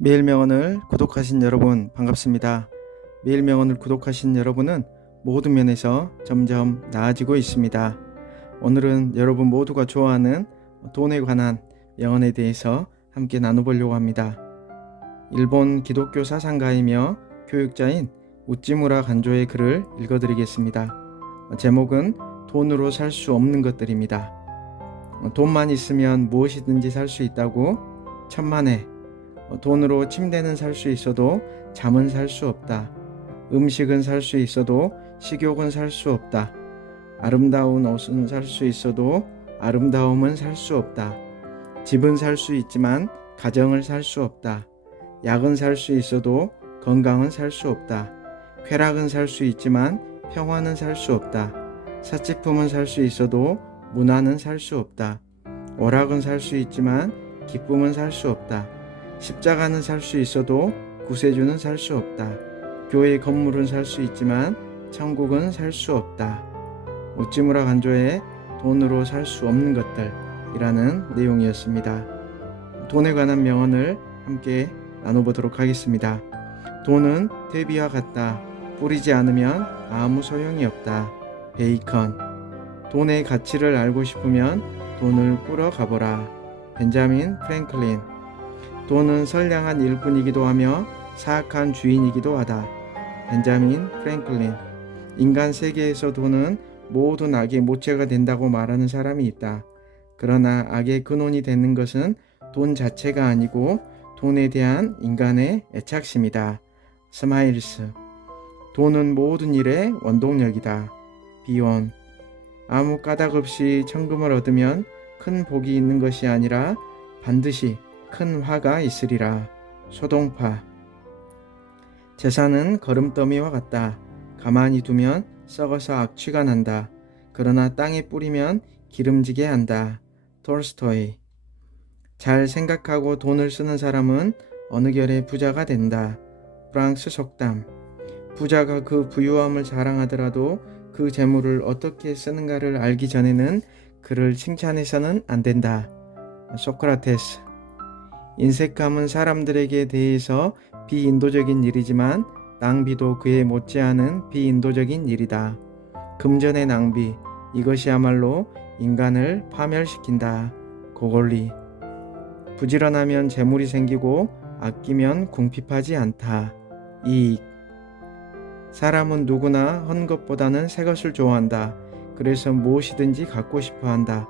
매일 명언을 구독하신 여러분 반갑습니다. 매일 명언을 구독하신 여러분은 모든 면에서 점점 나아지고 있습니다. 오늘은 여러분 모두가 좋아하는 돈에 관한 명언에 대해서 함께 나눠보려고 합니다. 일본 기독교 사상가이며 교육자인 우찌무라 간조의 글을 읽어드리겠습니다. 제목은 돈으로 살 수 없는 것들입니다. 돈만 있으면 무엇이든지 살 수 있다고 천만에, 돈으로 침대는 살 수 있어도 잠은 살 수 없다. 음식은 살 수 있어도 식욕은 살 수 없다. 아름다운 옷은 살 수 있어도 아름다움은 살 수 없다. 집은 살 수 있지만 가정을 살 수 없다. 약은 살 수 있어도 건강은 살 수 없다. 쾌락은 살 수 있지만 평화는 살 수 없다. 사치품은 살 수 있어도 문화는 살 수 없다. 오락은 살 수 있지만 기쁨은 살 수 없다. 십자가는 살 수 있어도 구세주는 살 수 없다. 교회 건물은 살 수 있지만 천국은 살 수 없다. 우찌무라 간조의 돈으로 살 수 없는 것들이라는 내용이었습니다. 돈에 관한 명언을 함께 나눠보도록 하겠습니다. 돈은 퇴비와 같다. 뿌리지 않으면 아무 소용이 없다. 베이컨. 돈의 가치를 알고 싶으면 돈을 꾸러 가보라. 벤자민 프랭클린. 돈은 선량한 일꾼이기도 하며 사악한 주인이기도 하다. 벤자민 프랭클린. 인간 세계에서 돈은 모든 악의 모체가 된다고 말하는 사람이 있다. 그러나 악의 근원이 되는 것은 돈 자체가 아니고 돈에 대한 인간의 애착심이다. 스마일스. 돈은 모든 일의 원동력이다. 비원. 아무 까닭 없이 천금을 얻으면 큰 복이 있는 것이 아니라 반드시 큰 화가 있으리라. 소동파. 재산은 거름더미와 같다. 가만히 두면 썩어서 악취가 난다. 그러나 땅에 뿌리면 기름지게 한다. 톨스토이. 잘 생각하고 돈을 쓰는 사람은 어느 결에 부자가 된다. 프랑스 속담. 부자가 그 부유함을 자랑하더라도 그 재물을 어떻게 쓰는가를 알기 전에는 그를 칭찬해서는 안 된다. 소크라테스. 인색함은 사람들에게 대해서 비인도적인 일이지만 낭비도 그에 못지않은 비인도적인 일이다. 금전의 낭비, 이것이야말로 인간을 파멸시킨다. 고골리. 부지런하면 재물이 생기고 아끼면 궁핍하지 않다. 이익. 사람은 누구나 헌 것보다는 새 것을 좋아한다. 그래서 무엇이든지 갖고 싶어 한다.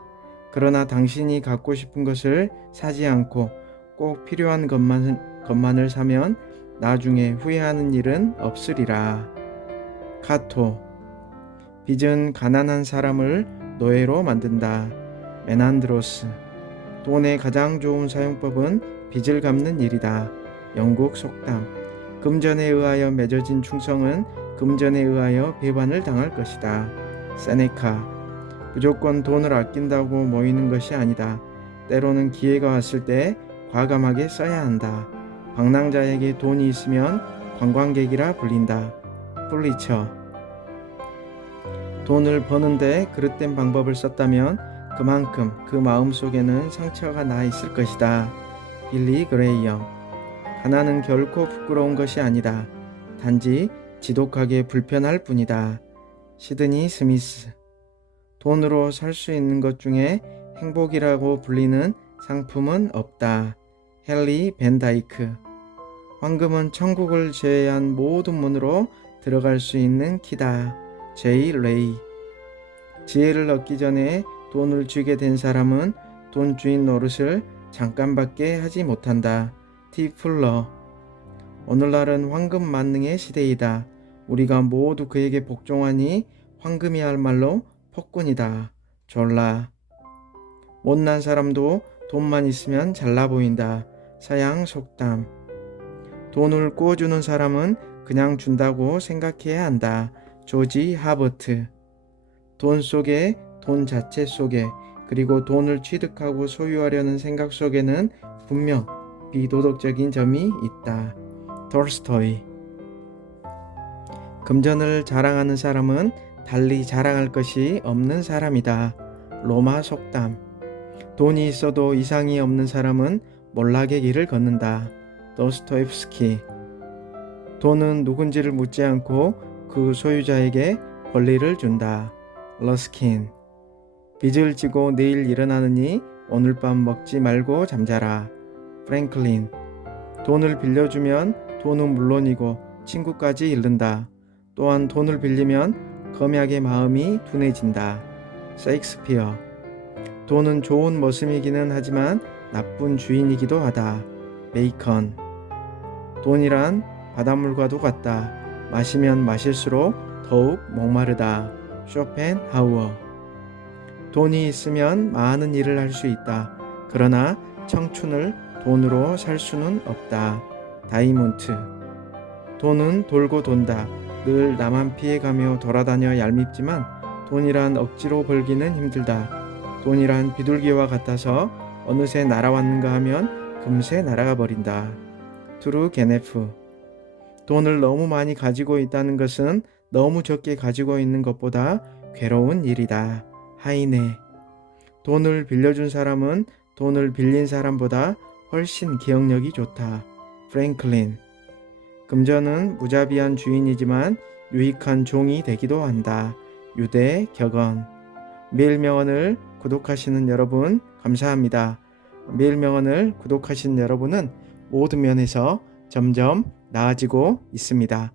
그러나 당신이 갖고 싶은 것을 사지 않고 꼭 필요한 것만을 사면 나중에 후회하는 일은 없으리라. 카토. 빚은 가난한 사람을 노예로 만든다. 메난드로스. 돈의 가장 좋은 사용법은 빚을 갚는 일이다. 영국 속담. 금전에 의하여 맺어진 충성은 금전에 의하여 배반을 당할 것이다. 세네카. 무조건 돈을 아낀다고 모이는 것이 아니다. 때로는 기회가 왔을 때 과감하게 써야 한다. 방랑자에게 돈이 있으면 관광객이라 불린다. 플리처. 돈을 버는데 그릇된 방법을 썼다면 그만큼 그 마음속에는 상처가 나 있을 것이다. 빌리 그레이엄. 가난은 결코 부끄러운 것이 아니다. 단지 지독하게 불편할 뿐이다. 시드니 스미스. 돈으로 살 수 있는 것 중에 행복이라고 불리는 상품은 없다. 헨리 벤다이크. 황금은 천국을 제외한 모든 문으로 들어갈 수 있는 키다. 제이 레이. 지혜를 얻기 전에 돈을 쥐게 된 사람은 돈 주인 노릇을 잠깐밖에 하지 못한다. 티 풀러. 오늘날은 황금 만능의 시대이다. 우리가 모두 그에게 복종하니 황금이야말로 폭군이다. 졸라. 못난 사람도 돈만 있으면 잘나 보인다. 서양 속담. 돈을 꾸어주는 사람은 그냥 준다고 생각해야 한다. 조지 하버트. 돈 속에, 돈 자체 속에, 그리고 돈을 취득하고 소유하려는 생각 속에는 분명 비도덕적인 점이 있다. 톨스토이. 금전을 자랑하는 사람은 달리 자랑할 것이 없는 사람이다. 로마 속담. 돈이 있어도 이상이 없는 사람은 몰락의 길을 걷는다. 도스토옙스키. 돈은 누군지를 묻지 않고 그 소유자에게 권리를 준다. 러스킨. 빚을 지고 내일 일어나느니 오늘 밤 먹지 말고 잠자라. 프랭클린. 돈을 빌려주면 돈은 물론이고 친구까지 잃는다. 또한 돈을 빌리면 검약의 마음이 둔해진다. 셰익스피어. 돈은 좋은 머슴이기는 하지만 나쁜 주인이기도 하다. 베이컨. 돈이란 바닷물과도 같다. 마시면 마실수록 더욱 목마르다. 쇼펜하우어. 돈이 있으면 많은 일을 할 수 있다. 그러나 청춘을 돈으로 살 수는 없다. 다이몬트. 돈은 돌고 돈다. 늘 나만 피해가며 돌아다녀 얄밉지만 돈이란 억지로 벌기는 힘들다. 돈이란 비둘기와 같아서 어느새 날아왔는가 하면 금세 날아가 버린다. 투르게네프. 돈을 너무 많이 가지고 있다는 것은 너무 적게 가지고 있는 것보다 괴로운 일이다. 하이네. 돈을 빌려준 사람은 돈을 빌린 사람보다 훨씬 기억력이 좋다. 프랭클린. 금전은 무자비한 주인이지만 유익한 종이 되기도 한다. 유대 격언. 매일 명언을 구독하시는 여러분 감사합니다. 매일 명언을 구독하신 여러분은 모든 면에서 점점 나아지고 있습니다.